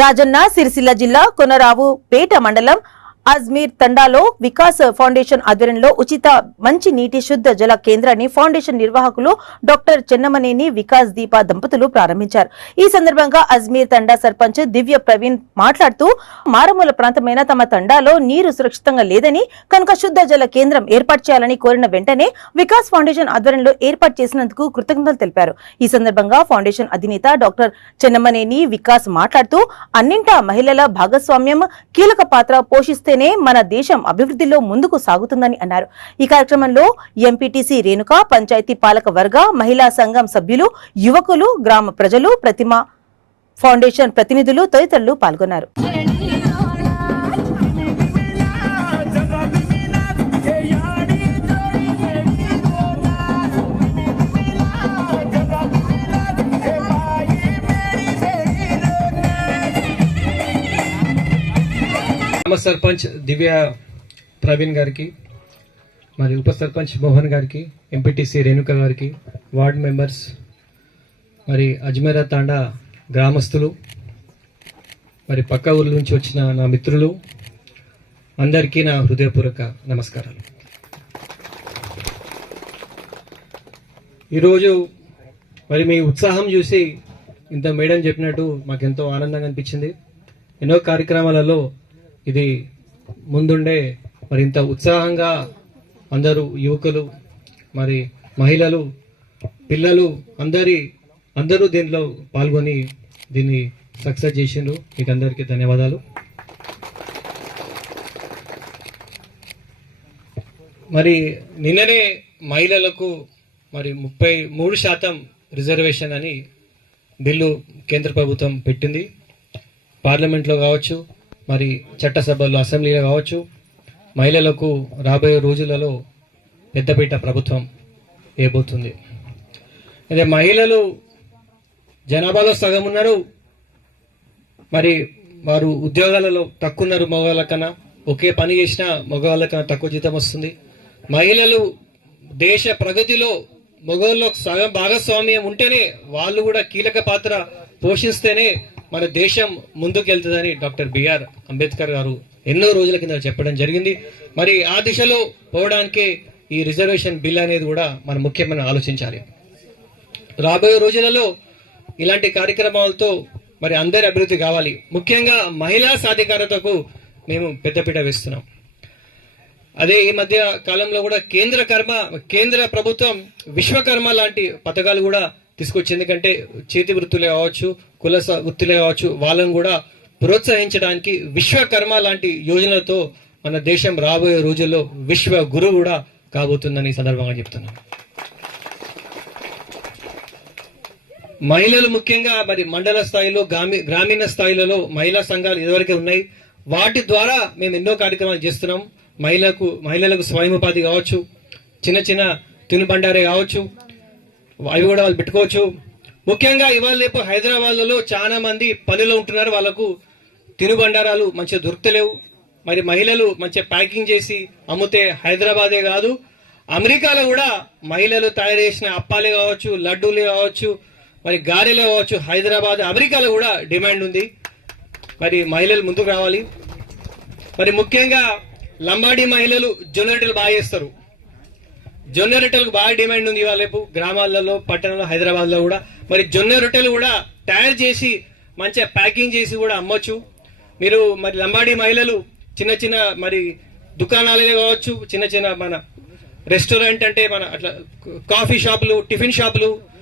రాజన్న సిరిసిల్ల జిల్లా కొనరావు పేట మండలం అజ్మీర్ తండాలో వికాస్ ఫౌండేషన్ ఆధ్వర్యంలో ఉచిత మంచి నీటి శుద్ధ జల కేంద్రాన్ని ఫౌండేషన్ నిర్వాహకులు డాక్టర్ చెన్నమనేని వికాస్ దీప దంపతులు ప్రారంభించారు. ఈ సందర్భంగా అజ్మీర్ తండా సర్పంచ్ దివ్య ప్రవీణ్ మాట్లాడుతూ మారుమూల ప్రాంతమైన తమ తండాలో నీరు సురక్షితంగా లేదని కనుక శుద్ధ జల కేంద్రం ఏర్పాటు చేయాలని కోరిన వెంటనే వికాస్ ఫౌండేషన్ ఆధ్వర్యంలో ఏర్పాటు చేసినందుకు కృతజ్ఞతలు తెలిపారు. ఈ సందర్భంగా ఫౌండేషన్ అధినేత డాక్టర్ చెన్నమనేని వికాస్ మాట్లాడుతూ అన్నింటా మహిళల భాగస్వామ్యం కీలక పాత్ర పోషిస్తే మన దేశం అభివృద్ధిలో ముందుకు సాగుతుందని అన్నారు. ఈ కార్యక్రమంలో ఎంపీటీసీ రేణుక, పంచాయతీ పాలక వర్గ, మహిళా సంఘం సభ్యులు, యువకులు, గ్రామ ప్రజలు, ప్రతిమ ఫౌండేషన్ ప్రతినిధులు తదితరులు పాల్గొన్నారు. సర్పంచ్ దివ్య ప్రవీణ్ గారికి, మరి ఉప సర్పంచ్ మోహన్ గారికి, ఎంపీటీసీ రేణుక గారికి, వార్డ్ మెంబర్స్, మరి అజ్మీరా తాండా గ్రామస్తులు, మరి పక్క ఊర్ల నుంచి వచ్చిన నా మిత్రులు అందరికీ నా హృదయపూర్వక నమస్కారాలు. ఈరోజు మరి మీ ఉత్సాహం చూసి ఇంత మేడం చెప్పినట్టు మాకెంతో ఆనందంగా అనిపించింది. ఎన్నో కార్యక్రమాలలో ఇది ముందుండే మరి ఇంత ఉత్సాహంగా అందరూ యువకులు, మరి మహిళలు, పిల్లలు అందరూ దీనిలో పాల్గొని దీన్ని సక్సెస్ చేసిండ్రు. మీకు అందరికీ ధన్యవాదాలు. మరి నిన్ననే మహిళలకు మరి 33% రిజర్వేషన్ అని బిల్లు కేంద్ర ప్రభుత్వం పెట్టింది. పార్లమెంట్లో కావచ్చు, మరి చట్టసభల్లో, అసెంబ్లీలో కావచ్చు, మహిళలకు రాబోయే రోజులలో పెద్దపీట ప్రభుత్వం వేయబోతుంది. అదే మహిళలు జనాభాలో సగం ఉన్నారు, మరి వారు ఉద్యోగాలలో తక్కువ ఉన్నారు. మగవాళ్ళ కన్నా ఒకే పని చేసినా మగవాళ్ళ కన్నా తక్కువ జీతం వస్తుంది. మహిళలు దేశ ప్రగతిలో మగవాళ్ళలో సగం భాగస్వామ్యం ఉంటేనే, వాళ్ళు కూడా కీలక పాత్ర పోషిస్తేనే మన దేశం ముందుకు వెళ్తుందని డాక్టర్ బిఆర్ అంబేద్కర్ గారు ఎన్నో రోజుల కింద చెప్పడం జరిగింది. మరి ఆ దిశలో పోవడానికే ఈ రిజర్వేషన్ బిల్ అనేది కూడా మనం ముఖ్యమైన ఆలోచించాలి. రాబోయే రోజులలో ఇలాంటి కార్యక్రమాలతో మరి అందరి అభివృద్ధి కావాలి. ముఖ్యంగా మహిళా సాధికారతకు మేము పెద్దపీట వేస్తున్నాం. అదే ఈ మధ్య కాలంలో కూడా కేంద్ర ప్రభుత్వం విశ్వకర్మ లాంటి పథకాలు కూడా తీసుకొచ్చి, ఎందుకంటే చేతి వృత్తులే కావచ్చు, కుల వృత్తులే కావచ్చు, వాళ్ళని కూడా ప్రోత్సహించడానికి విశ్వకర్మ లాంటి యోజనలతో మన దేశం రాబోయే రోజుల్లో విశ్వ గురువు కూడా కాబోతుందని సందర్భంగా చెప్తున్నాను. మహిళలు ముఖ్యంగా మరి మండల స్థాయిలో, గ్రామీణ స్థాయిలలో మహిళా సంఘాలు ఇదివరకే ఉన్నాయి. వాటి ద్వారా మేము ఎన్నో కార్యక్రమాలు చేస్తున్నాం. మహిళలకు స్వయం ఉపాధి కావచ్చు, చిన్న చిన్న తినుబండారే కావచ్చు, అవి కూడా వాళ్ళు పెట్టుకోవచ్చు. ముఖ్యంగా ఇవాళ రేపు హైదరాబాద్లో చాలా మంది పనిలో ఉంటున్నారు, వాళ్ళకు తినుబండారాలు మంచిగా దొరుకుతలేవు. మరి మహిళలు మంచిగా ప్యాకింగ్ చేసి అమ్ముతే హైదరాబాదే కాదు, అమెరికాలో కూడా మహిళలు తయారు చేసిన అప్పాలే కావచ్చు, లడ్డూలే కావచ్చు, మరి గారెలే కావచ్చు, హైదరాబాద్, అమెరికాలో కూడా డిమాండ్ ఉంది. మరి మహిళలు ముందుకు రావాలి. మరి ముఖ్యంగా లంబాడీ మహిళలు జొన్న రొట్టెలు బాగా చేస్తారు. జొన్న రొట్టెలకు బాగా డిమాండ్ ఉంది ఇవాళ రేపు గ్రామాలలో, పట్టణంలో, హైదరాబాద్ లో కూడా. మరి జొన్న రొట్టెలు కూడా తయారు చేసి మంచిగా ప్యాకింగ్ చేసి కూడా అమ్మొచ్చు. మీరు మరి లంబాడీ మహిళలు చిన్న చిన్న మరి దుకాణాలే కావచ్చు, చిన్న చిన్న మన రెస్టారెంట్ అంటే మన అట్లా కాఫీ షాపులు, టిఫిన్ షాపులు,